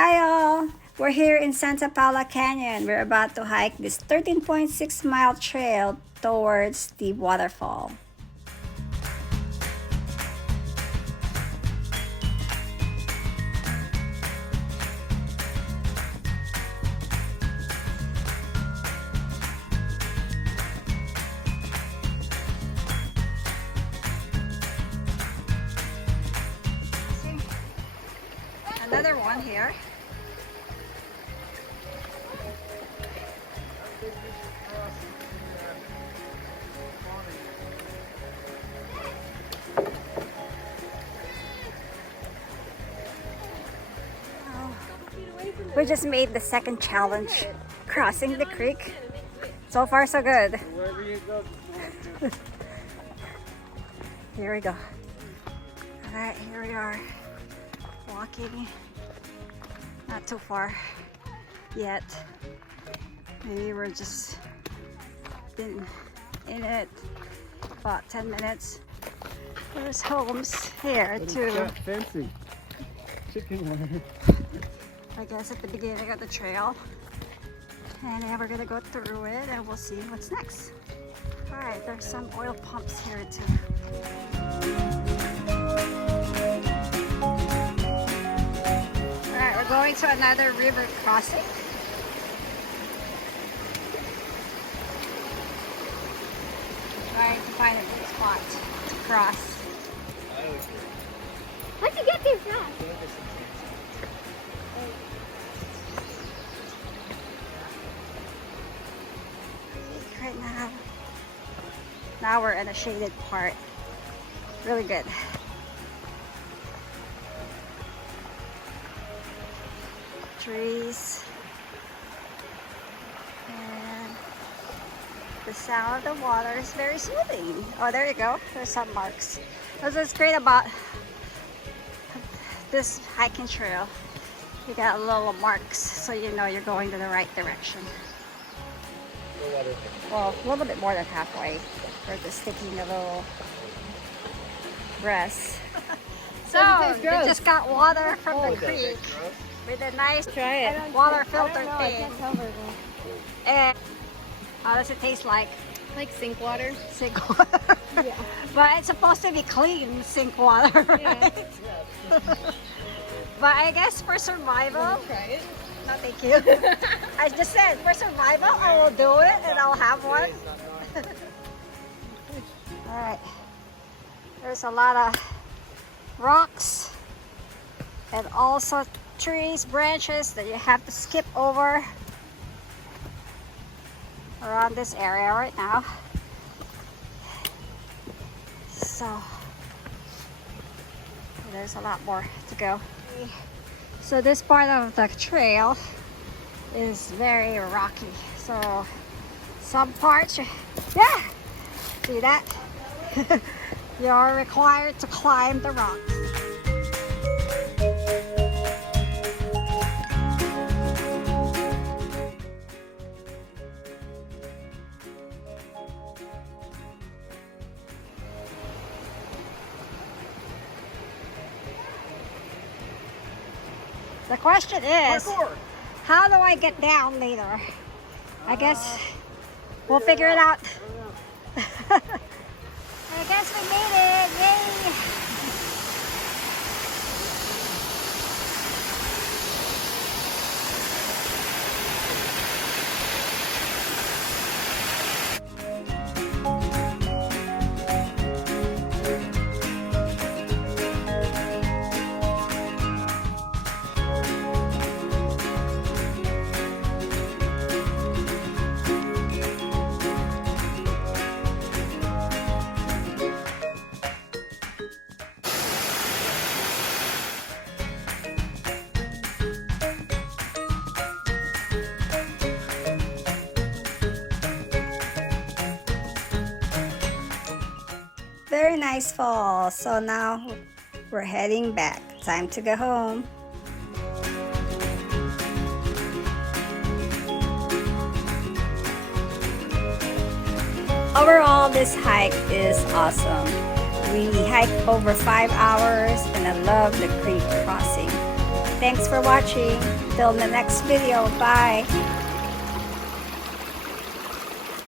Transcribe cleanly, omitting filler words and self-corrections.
Hi all! We're here in Santa Paula Canyon. We're about to hike this 13.6-mile trail towards the waterfall. Another one here. We just made the second challenge, crossing the creek. So far so good. Wherever you go, Here we go. Alright, here we are. Walking. Not too far yet. Maybe we're just been in it about 10 minutes. There's homes here too. Fancy chicken wire. I guess at the beginning of the trail. And then we're gonna go through it and we'll see what's next. Alright, there's some oil pumps here too. Alright, we're going to another river crossing. Trying to find a good spot to cross. How'd you get there fast? Right now we're in a shaded part. Really good. Trees and the sound of the water is very soothing. Oh, there you go. There's some marks. That's what's great about this hiking trail. You got little marks so you know you're going to the right direction. Well, a little bit more than halfway. We're just taking a little rest. So, we just got water from the creek with a nice water filter thing. And how does it taste like? Like sink water. Sink water. Yeah. But it's supposed to be clean sink water, right? Yeah. But I guess for survival, Try it. no, thank you. I just said for survival, I will do it and I'll have one. All right. There's a lot of rocks and also trees, branches that you have to skip over around this area right now. So there's a lot more to go. So this part of the trail is very rocky. So some parts, yeah, see that? You're required to climb the rocks. The question is, how do I get down later? I guess we'll figure it out. I guess we made it! Yay! Very nice fall. So now we're heading back. Time to go home. Overall, this hike is awesome. We hiked over 5 hours and I love the creek crossing. Thanks for watching. Till the next video. Bye.